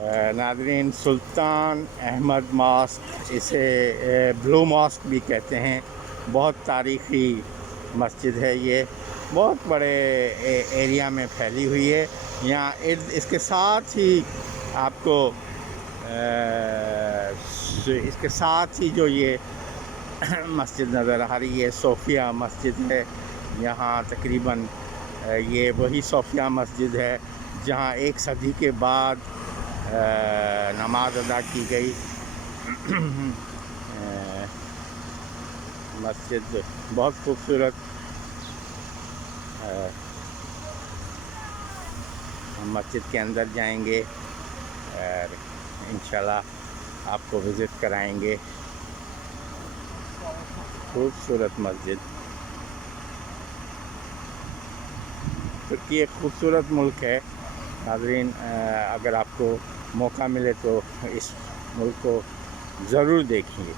ناظرین، سلطان احمد ماسک، اسے بلو ماسک بھی کہتے ہیں، بہت تاریخی مسجد ہے۔ یہ بہت بڑے ایریا میں پھیلی ہوئی ہے۔ یہاں اس کے ساتھ ہی آپ کو اس کے ساتھ ہی جو یہ مسجد نظر آ رہی ہے، صوفیہ مسجد ہے۔ یہاں تقریباً یہ وہی صوفیہ مسجد ہے جہاں 1 صدی کے بعد نماز ادا کی گئی۔ مسجد بہت خوبصورت، ہم مسجد کے اندر جائیں گے اور انشاءاللہ آپ کو وزٹ کرائیں گے۔ خوبصورت مسجد۔ ترکی ایک خوبصورت ملک ہے ناظرین، اگر آپ کو موقع ملے تو اس ملک کو ضرور دیکھیے۔